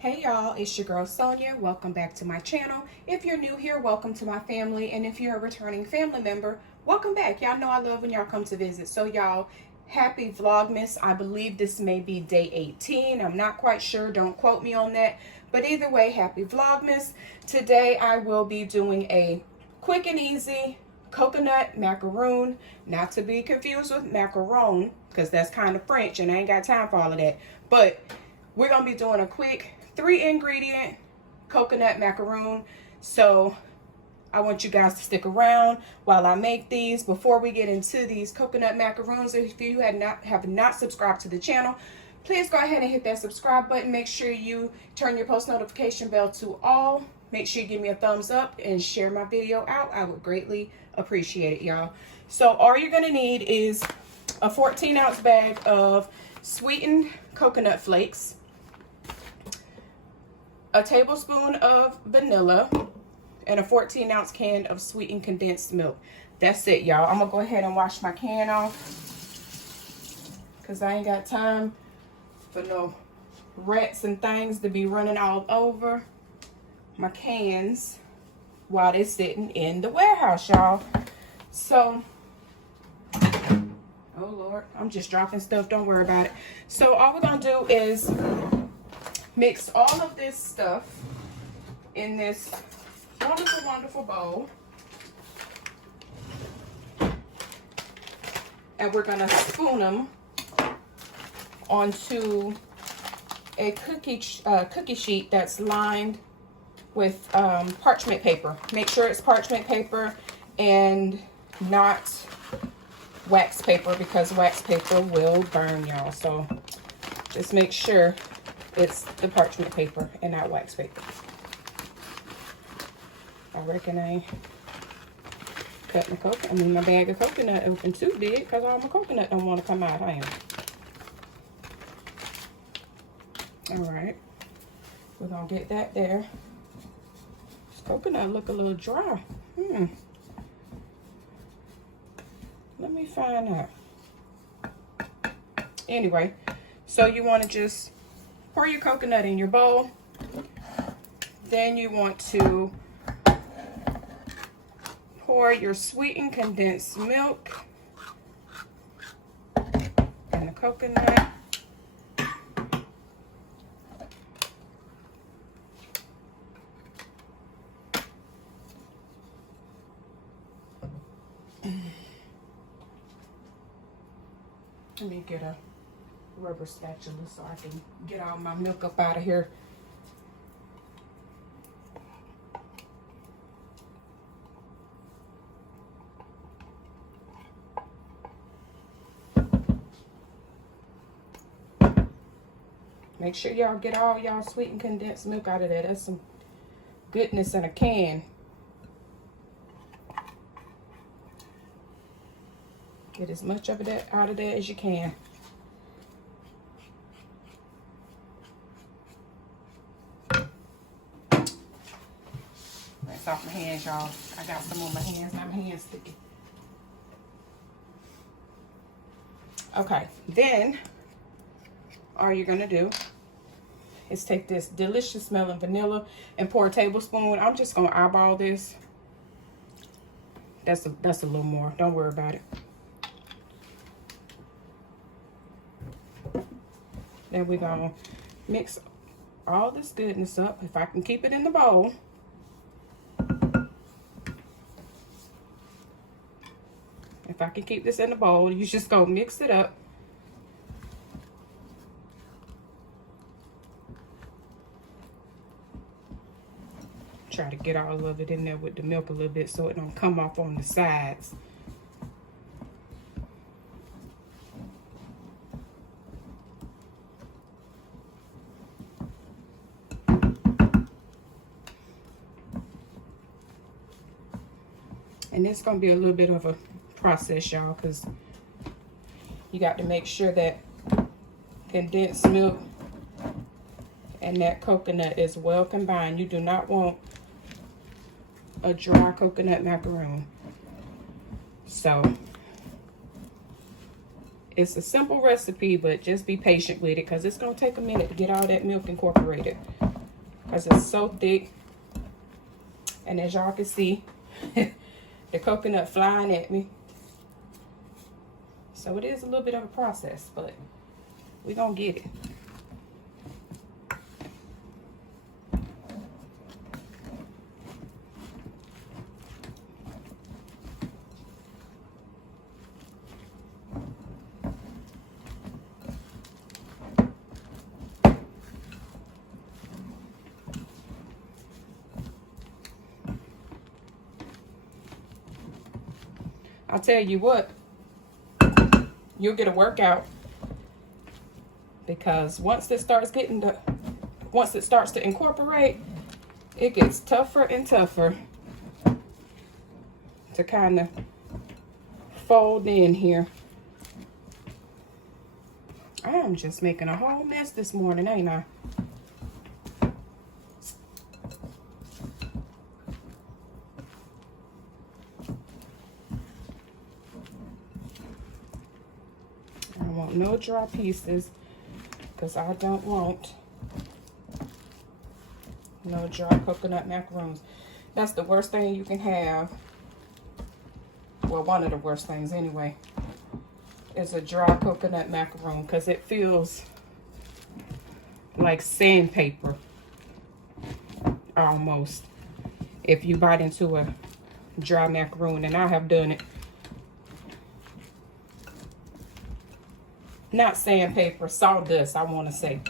Hey y'all, it's your girl Sonia. Welcome back to my channel. If you're new here, welcome to my family. And if you're a returning family member, welcome back. Y'all know I love when y'all come to visit. So y'all, happy Vlogmas. I believe this may be day 18. I'm not quite sure. Don't quote me on that. But either way, happy Vlogmas. Today I will be doing a quick and easy coconut macaroon. Not to be confused with macaron, because that's kind of French and I ain't got time for all of that. But we're going to be doing a quick 3-ingredient coconut macaroon. So I want you guys to stick around while I make these. Before we get into these coconut macaroons, if you have not subscribed to the channel, please go ahead and hit that subscribe button. Make sure you turn your post notification bell to all. Make sure you give me a thumbs up and share my video out. I would greatly appreciate it, y'all. So all you're going to need is a 14-ounce bag of sweetened coconut flakes, a tablespoon of vanilla, and a 14-ounce can of sweetened condensed milk. That's it, y'all. I'm gonna go ahead and wash my can off because I ain't got time for no rats and things to be running all over my cans while they're sitting in the warehouse, y'all. So, oh Lord, I'm just dropping stuff. Don't worry about it. So all we're gonna do is mix all of this stuff in this wonderful, wonderful bowl. And we're going to spoon them onto a cookie sheet that's lined with parchment paper. Make sure it's parchment paper and not wax paper, because wax paper will burn, y'all. So just make sure it's the parchment paper and not wax paper. I reckon I cut my bag of coconut open too big, because all my coconut don't want to come out. I am. Alright. We're going to get that there. This coconut look a little dry. Let me find out. Anyway, so you want to just pour your coconut in your bowl. Then you want to pour your sweetened condensed milk and the coconut. Let me get a rubber spatula so I can get all my milk up out of here. Make sure y'all get all y'all sweetened condensed milk out of there. That's some goodness in a can. Get as much of it out of there as you can. Rinse off my hands, y'all. I got some on my hands. Now my hands sticky. Okay, then all you're gonna do is take this delicious smelling vanilla and pour a tablespoon. I'm just gonna eyeball this. That's a little more. Don't worry about it. Then we're gonna mix all this goodness up. If I can keep it in the bowl. If I can keep this in the bowl, you just gonna mix it up. Try to get all of it in there with the milk a little bit so it don't come off on the sides. And it's going to be a little bit of a process, y'all, because you got to make sure that condensed milk and that coconut is well combined. You do not want a dry coconut macaroon. So it's a simple recipe, but just be patient with it because it's going to take a minute to get all that milk incorporated. because it's so thick. And as y'all can see, the coconut flying at me. So it is a little bit of a process, but we're gonna get it. I'll tell you what, you'll get a workout, because once it starts to incorporate, it gets tougher and tougher to kind of fold in here. I am just making a whole mess this morning, ain't I? No dry pieces, because I don't want no dry coconut macaroons. That's the worst thing you can have. Well, one of the worst things anyway, is a dry coconut macaroon, because it feels like sandpaper almost if you bite into a dry macaroon, and I have done it. Not sandpaper, sawdust, I want to say.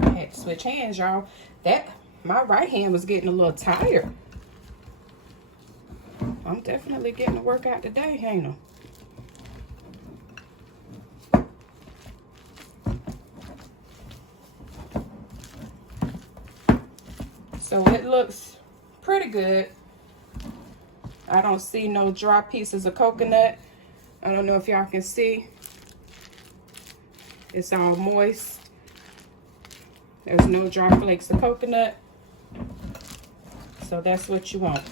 I had to switch hands, y'all. My right hand was getting a little tired. I'm definitely getting a workout today, ain't I? So it looks pretty good. I don't see no dry pieces of coconut. I don't know if y'all can see. It's all moist. There's no dry flakes of coconut. So that's what you want.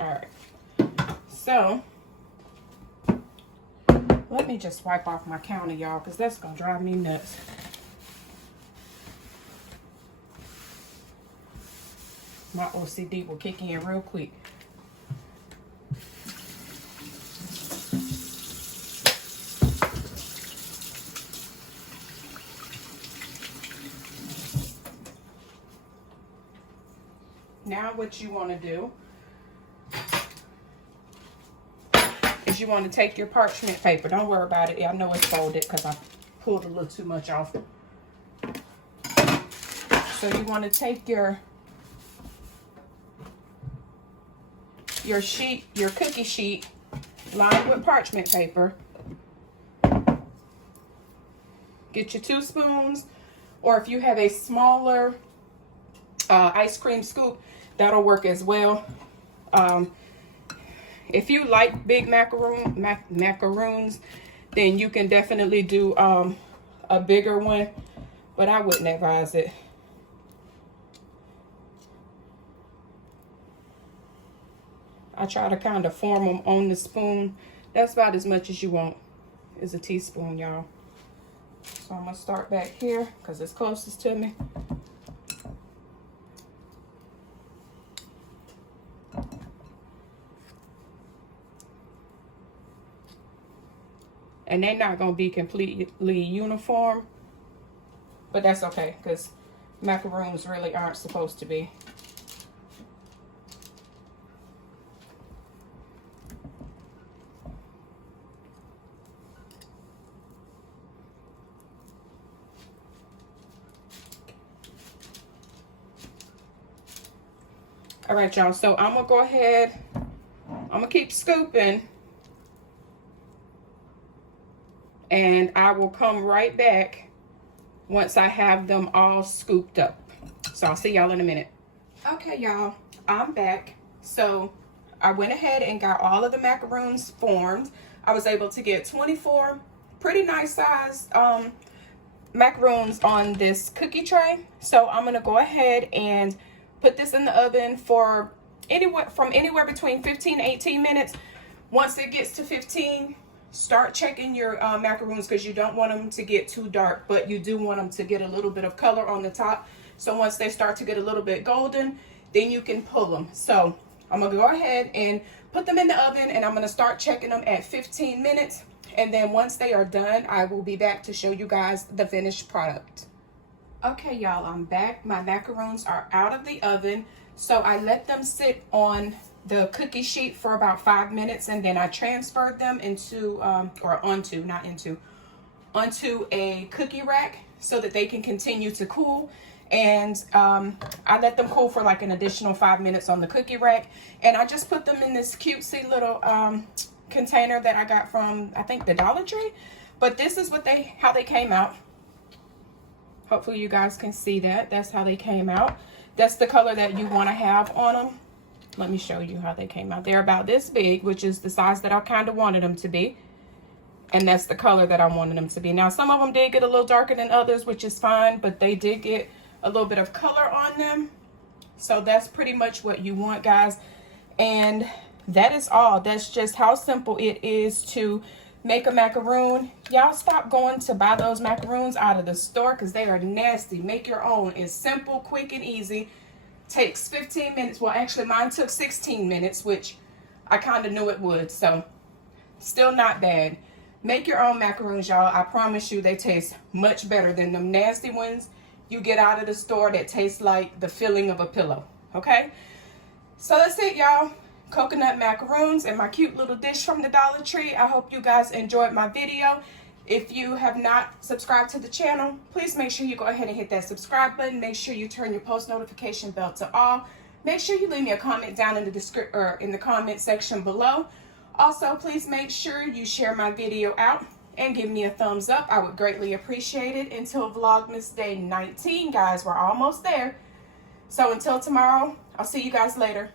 Alright, so let me just wipe off my counter, y'all, because that's going to drive me nuts. My OCD will kick in real quick. Now what you want to do is you want to take your parchment paper. Don't worry about it. I know it's folded because I pulled a little too much off. So you want to take your sheet, your cookie sheet, lined with parchment paper. Get your 2 spoons, or if you have a smaller ice cream scoop, that'll work as well. If you like big macaroons, then you can definitely do a bigger one, but I wouldn't advise it. I try to kind of form them on the spoon. That's about as much as you want, is a teaspoon, y'all. So I'm going to start back here because it's closest to me. And they're not going to be completely uniform, but that's okay because macaroons really aren't supposed to be. All right, y'all, so I'm gonna go ahead, I'm gonna keep scooping, and I will come right back once I have them all scooped up. So I'll see y'all in a minute. Okay, y'all, I'm back. So I went ahead and got all of the macaroons formed. I was able to get 24 pretty nice sized macaroons on this cookie tray. So I'm gonna go ahead and put this in the oven for anywhere between 15 to 18 minutes. Once it gets to 15, start checking your macaroons, because you don't want them to get too dark, but you do want them to get a little bit of color on the top. So once they start to get a little bit golden, then you can pull them. So I'm gonna go ahead and put them in the oven, and I'm gonna start checking them at 15 minutes. And then once they are done, I will be back to show you guys the finished product. Okay, y'all, I'm back. My macaroons are out of the oven. So I let them sit on the cookie sheet for about 5 minutes, and then I transferred them onto a cookie rack so that they can continue to cool. And I let them cool for like an additional 5 minutes on the cookie rack. And I just put them in this cutesy little container that I got from, I think, the Dollar Tree. But this is how they came out. Hopefully you guys can see that. That's how they came out. That's the color that you want to have on them. Let me show you how they came out. They're about this big, which is the size that I kind of wanted them to be. And that's the color that I wanted them to be. Now, some of them did get a little darker than others, which is fine, but they did get a little bit of color on them. So that's pretty much what you want, guys. And that is all. That's just how simple it is to make a macaroon. Y'all stop going to buy those macaroons out of the store, because they are nasty. Make your own. It's simple, quick, and easy. Takes 15 minutes. Well, actually, mine took 16 minutes, which I kind of knew it would. So still not bad. Make your own macaroons, y'all. I promise you they taste much better than them nasty ones you get out of the store that taste like the filling of a pillow. Okay? So that's it, y'all. Coconut macaroons and my cute little dish from the Dollar Tree. I hope you guys enjoyed my video. If you have not subscribed to the channel, please make sure you go ahead and hit that subscribe button. Make sure you turn your post notification bell to all. Make sure you leave me a comment down in the comment section below. Also, please make sure you share my video out and give me a thumbs up. I would greatly appreciate it. Until Vlogmas Day 19, guys, we're almost there. So until tomorrow, I'll see you guys later.